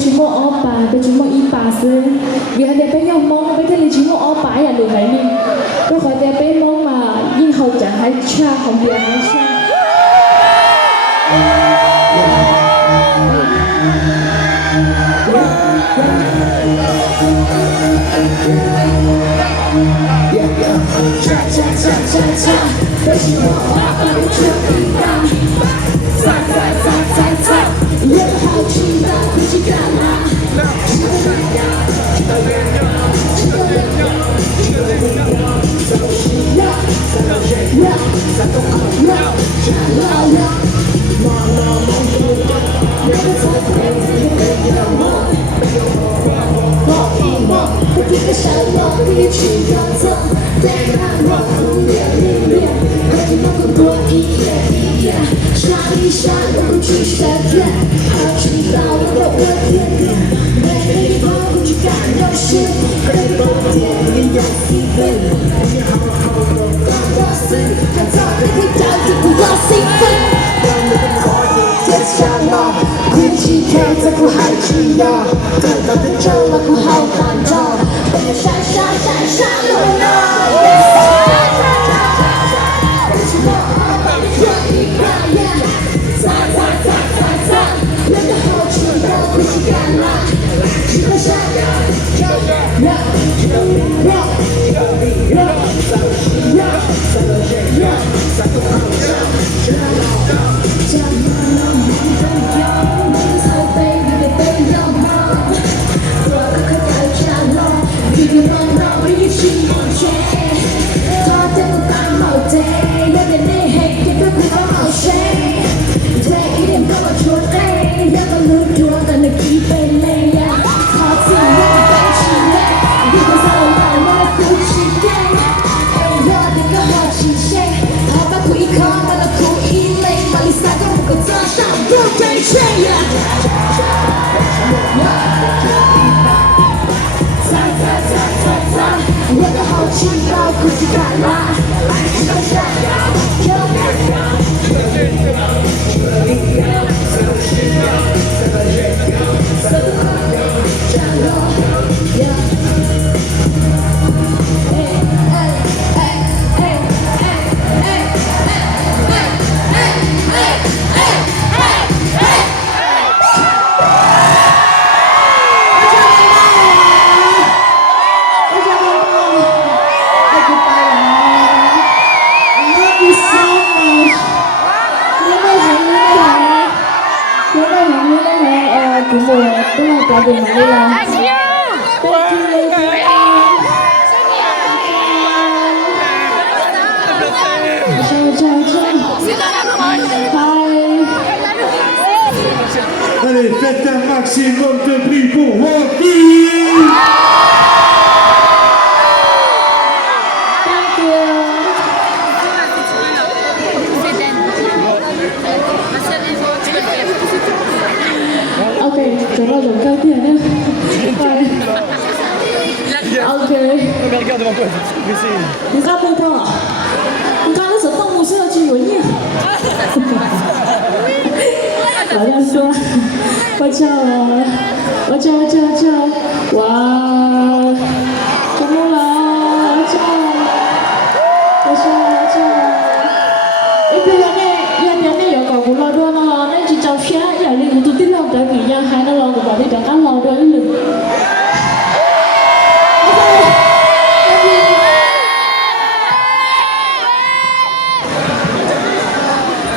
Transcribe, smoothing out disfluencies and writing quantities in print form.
chỉ mua ó bà tôi chỉ mua y bà xưa vì hai đứa bé nhau mong với cái lý chỉ mua ó bà là được vậy đi tôi khỏi đứa bé mong mà nhưng hậu chẳng hay cha không biết hay cha tôi chỉ mua ó bà tôi chưa đi ra人好知道你去干嘛？我一个小梦，你去游走，对看我忽略历练，和你们更多一页一页，刷一刷不去筛选，好知道我的我点点，每个地方不去干扰谁，每个点也有一份，当我死，看早的你到底不要兴奋，别想我，空气开在不好吃呀，看到的皱了不好看着。闪闪闪闪落落，这一个夜，擦，人的后期都不是干了，只能想，Allez, faites un maximum de bruit pour Huab. Ok, chúng ta dùng cao tiền nhé. Ok. Regarde devant toi,你刚不碰啊？你刚那是动物设计文艺。老样说，我叫，哇，怎么了？一边有个古老多呢，那就照片，也领不住的老的比样还。